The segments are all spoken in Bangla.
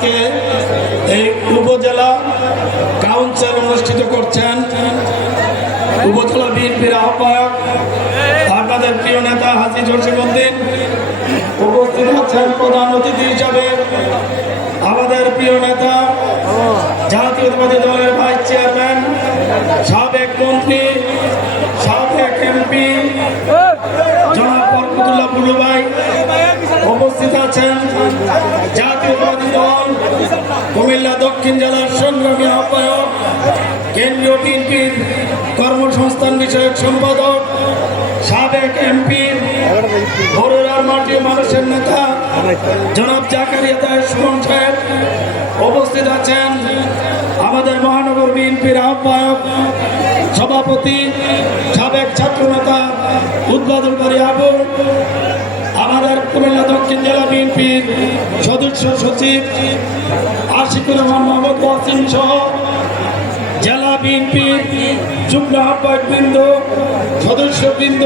আজকে এই উপজেলা কাউন্সিল অনুষ্ঠিত করছেন উপজেলা বিএনপির আহ্বায়ক আপনাদের প্রিয় নেতা হাজি জসিমুদ্দিন উপস্থিত আছেন প্রধান অতিথি হিসাবে আমাদের প্রিয় নেতা জাতীয়তাবাদী দলের ভাইস চেয়ারম্যান, সাবেক মন্ত্রী কুমিল্লা দক্ষিণ জেলার সংগ্রামী আহ্বায়ক, কেন্দ্রীয় বিএনপির কর্মসংস্থান বিষয়ক সম্পাদক, সাবেক এমপি বড়ুরার মাটি মানুষের নেতা, জনাব জাকারিয়া দায় সুমন সাহেব উপস্থিত আছেন। আমাদের মহানগর বিএনপির আহ্বায়ক, সভাপতি, সাবেক ছাত্রনেতা উদ্বোধন করি আবু আমাদের কুমিল্লা দক্ষিণ জেলা বিএনপির সদস্য সচিব আশিকুর রহমান, মোহাম্মদ সহ জেলা বিএনপি যুগ্ম আহ্বায়ক বৃন্দ সদস্যবৃন্দ,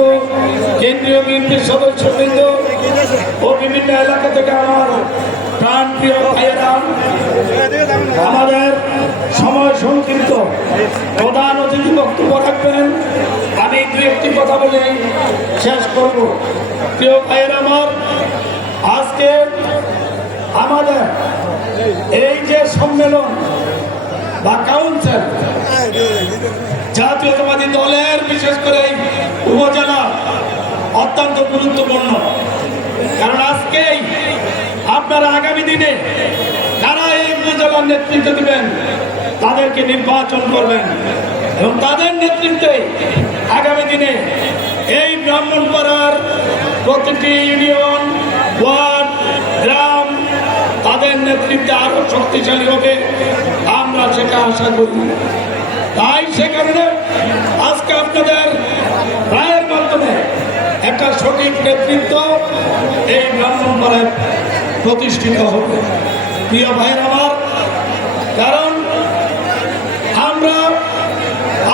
কেন্দ্রীয় বিএনপির সদস্যবৃন্দ ও বিভিন্ন এলাকা থেকে আমার প্রাণ প্রিয় ভাইয়েরা, আমাদের সময় সংক্ষিপ্ত। প্রধান অতিথি বক্তব্য রাখবেন। আমি দু একটি কথা বলে শেষ করব। প্রিয় ভাইয়ের আমার, আজকে আমাদের এই যে সম্মেলন বা কাউন্সিল জাতীয়তাবাদী দলের বিশেষ করে উপজেলা অত্যন্ত গুরুত্বপূর্ণ। কারণ আজকেই আপনারা আগামী দিনে যারা এই উপজেলার নেতৃত্ব দিবেন তাদেরকে নির্বাচন করবেন। এবং তাদের নেতৃত্বে আগামী দিনে এই ব্রাহ্মণপাড়ার প্রতিটি ইউনিয়ন, ওয়ার্ড, গ্রাম তাদের নেতৃত্বে আরও শক্তিশালী হবে আমরা সেটা আশা করি। তাই সে কারণে আজকে আপনাদের রায়ের মাধ্যমে একটা সঠিক নেতৃত্ব এই ব্রাহ্মণপাড়ায় প্রতিষ্ঠিত হবে। প্রিয় ভাইয়ের আমার, কারণ আমরা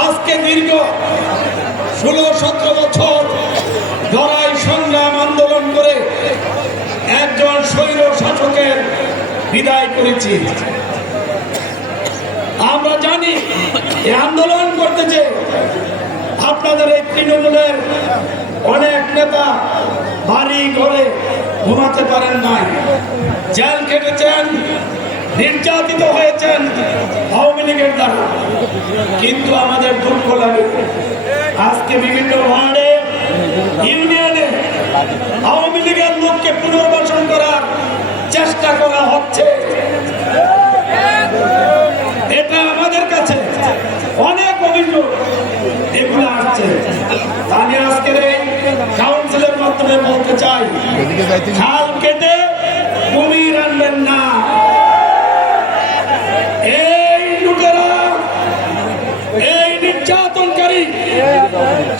আজকে দীর্ঘ ষোলো, সতেরো বছর লড়াই সংগ্রাম আন্দোলন করে একজন স্বৈর শাসকের বিদায় করেছি। আমরা জানি এই আন্দোলন করতে যে আপনাদের এই তৃণমূলের অনেক নেতা বাড়ি ঘরে ঘুমাতে পারেন নাই। জেল কেটেছেন নির্যাতিত হয়েছেন আওয়ামী লীগের দ্বারা। কিন্তু আমাদের দুঃখ লাগে আজকে বিভিন্ন ওয়ার্ডে ইউনিয়নে আওয়ামী লীগের লোককে পুনর্বাসন করার চেষ্টা করা হচ্ছে। এটা আমাদের কাছে অনেক অভিযোগ এগুলো আসছে। আমি আজকের এই কাউন্সিলের মাধ্যমে বলতে চাই খাল কেটে এই নির্যাতনকারী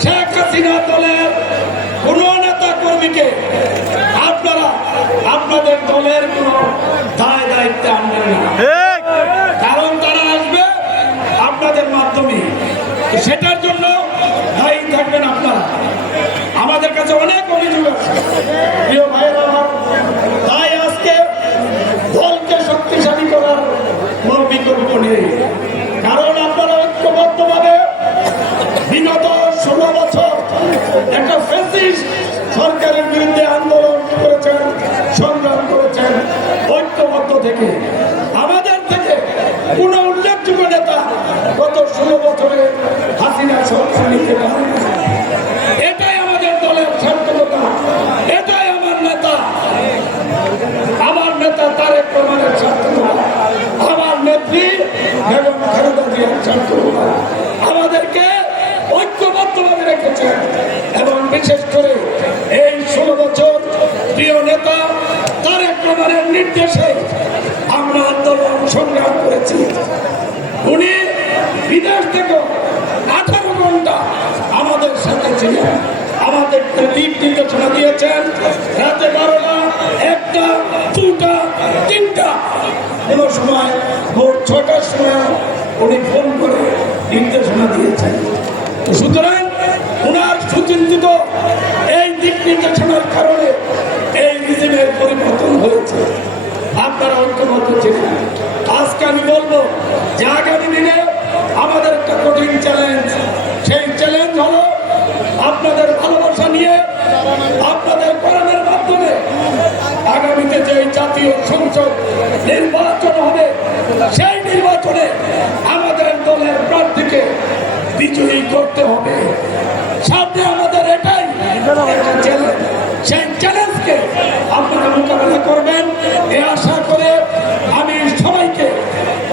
শেখ হাসিনা দলের কোন নেতা কর্মীকে আপনারা আপনাদের দলের কোন দায় দায়িত্ব আনবেন না। কারণ তারা আসবে আপনাদের মাধ্যমে। সেটার জন্য দায়ী থাকবেন আপনারা। আমাদের কাছে অনেক অভিযোগ আছে। নেতা, তারেক রহমানের নির্দেশে আমরা আন্দোলন সংগ্রাম করেছি। উনি বিদেশ থেকে আঠারো ঘণ্টা আমাদের সাথে ছিলেন। আমাদের দিক নির্দেশনা দিয়েছেন, রাতে বারোটা, একটা, দুটা, তিনটা। কোনো সময় ভোর ছটার সময় উনি ফোন করে নির্দেশনা দিয়েছেন। সুতরাং আপনারা ঐক্যবদ্ধ ছিলেন। আজকে আমি বলব যে আগামী দিনে আমাদের একটা কঠিন চ্যালেঞ্জ সেই চ্যালেঞ্জ হলো আপনাদের ভালোবাসা নিয়ে আপনাদের কর্মের মাধ্যমে আগামীতে যে জাতীয় সংসদ নির্বাচন হবে, সেই নির্বাচনে আমাদের দলের প্রার্থীকে বিজয়ী করতে হবে। সামনে আমাদের এটাই চ্যালেঞ্জ সেই চ্যালেঞ্জকে আপনারা করবেন, এ আশা করে আমি সবাইকে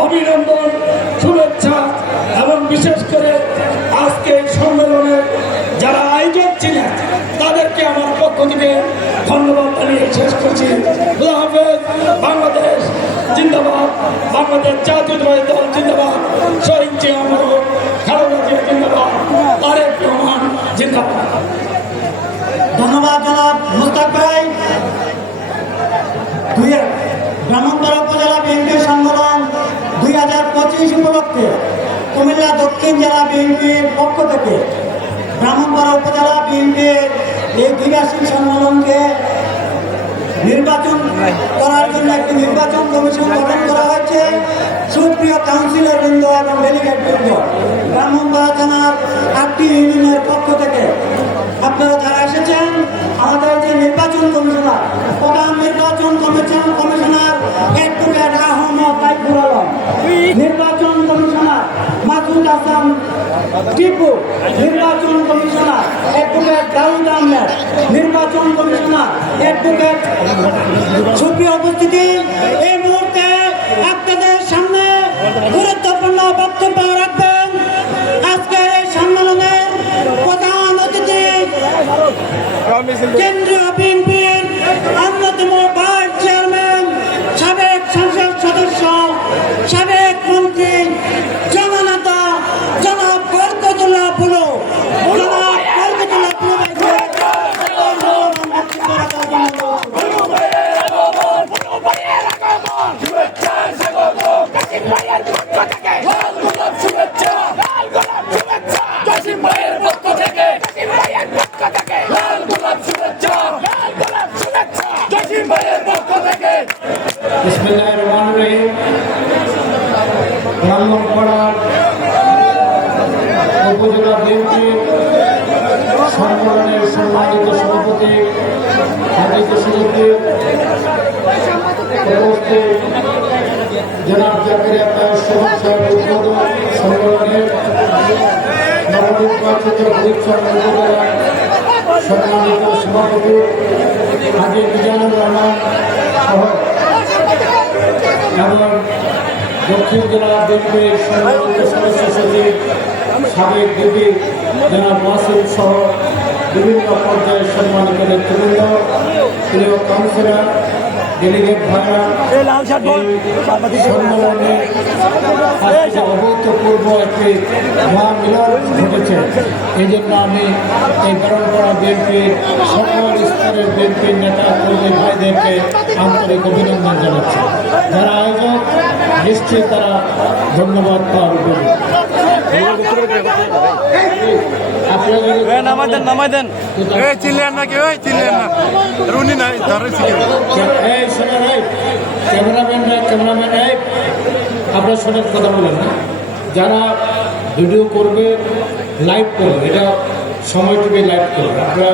অভিনন্দন, শুভেচ্ছা এবং বিশেষ করে আজকে সম্মেলনের যারা আয়োজক ছিলেন, তাদেরকে আমার পক্ষ থেকে ধন্যবাদ জানিয়ে শেষ করছি। বাংলাদেশ জিন্দাবাদ, বাংলাদেশ জাতীয়তাবাদী দল জিন্দাবাদ, শহীদ জিয়া মরহম খালেদা জিয়া জিন্দাবাদ তারেক জিন্দাবাদ। হাজার উপলক্ষে কুমিল্লা দক্ষিণ জেলা বিএনপির পক্ষ থেকে ব্রাহ্মণবাড়া উপজেলা বিএনপির এই দ্বিবার্ষিক সম্মেলনকে নির্বাচন করার জন্য একটি নির্বাচন কমিশন গঠন করা হয়েছে। সুপ্রিয় কাউন্সিলর বৃন্দ এবং ডেলিগেট বৃন্দ ব্রাহ্মণবাড়া থানার আটটি ইউনিয়নের পক্ষ থেকে আপনারা হাসান টিপু নির্বাচন কমিশনার অ্যাডভোকেট দাউদ আহমেদ নির্বাচন কমিশনার ব্রাহ্মণপাড়ার উপজেলা বিএনপি সম্মেলনের সম্মানিত সভাপতি হাজিত সভাপতি জনাব উদ্বোধন সম্মেলনের নবনির্বাচিত উপজেলা সম্মানিত সভাপতি হাজি মিজানুর রহমান এবং দক্ষিণ জেলা বিএনপির সদস্য সচিব সাবেক ডিবি জনাব মাসুদ সহ বিভিন্ন পর্যায়ের সম্মানিত নেতৃবৃন্দ প্রিয় কাউন্সিলর ডেলিগেট আজকে অভূতপূর্ব একটি মহামিলন ঘটেছে। এই জন্য আমি এই পরম্পরা বিএনপির সকল স্তরের বিএনপির নেতা কর্মী ভাইদেরকে আন্তরিক অভিনন্দন জানাচ্ছি। যারা আয়োজক নিশ্চয়ই তারা ধন্যবাদ পাওয়ার নামাই নামাই দেন চিল্লেন না কেউ এই চিল্লেন না। রুনি নাই ক্যামেরাম্যান আপনার শোনেন কথা বলেন না। যারা ভিডিও করবে লাইভ করবে এটা সময়টুকু লাইভ করবে। আপনারা